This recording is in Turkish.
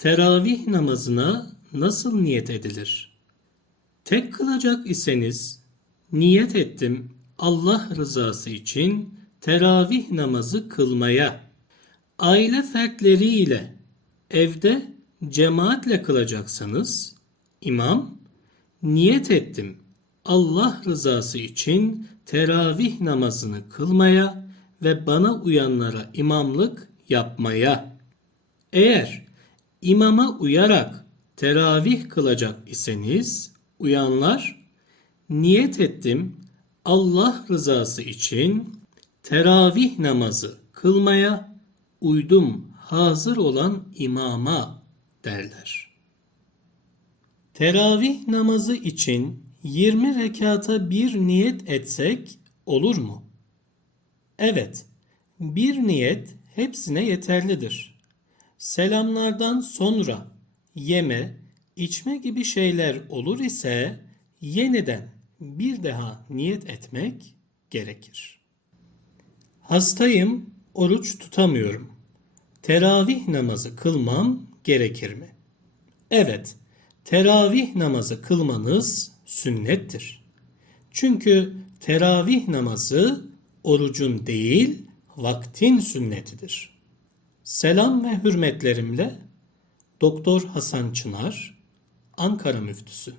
Teravih namazına nasıl niyet edilir? Tek kılacak iseniz, niyet ettim Allah rızası için teravih namazı kılmaya. Aile fertleriyle evde cemaatle kılacaksanız, imam, niyet ettim Allah rızası için teravih namazını kılmaya ve bana uyanlara imamlık yapmaya. Eğer imama uyarak teravih kılacak iseniz uyanlar niyet ettim Allah rızası için teravih namazı kılmaya uydum hazır olan imama derler. Teravih namazı için 20 rekata bir niyet etsek olur mu? Evet, bir niyet hepsine yeterlidir. Selamlardan sonra yeme, içme gibi şeyler olur ise yeniden bir daha niyet etmek gerekir. Hastayım, oruç tutamıyorum. Teravih namazı kılmam gerekir mi? Evet, teravih namazı kılmanız sünnettir. Çünkü teravih namazı orucun değil, vaktin sünnetidir. Selam ve hürmetlerimle Doktor Hasan Çınar, Ankara Müftüsü.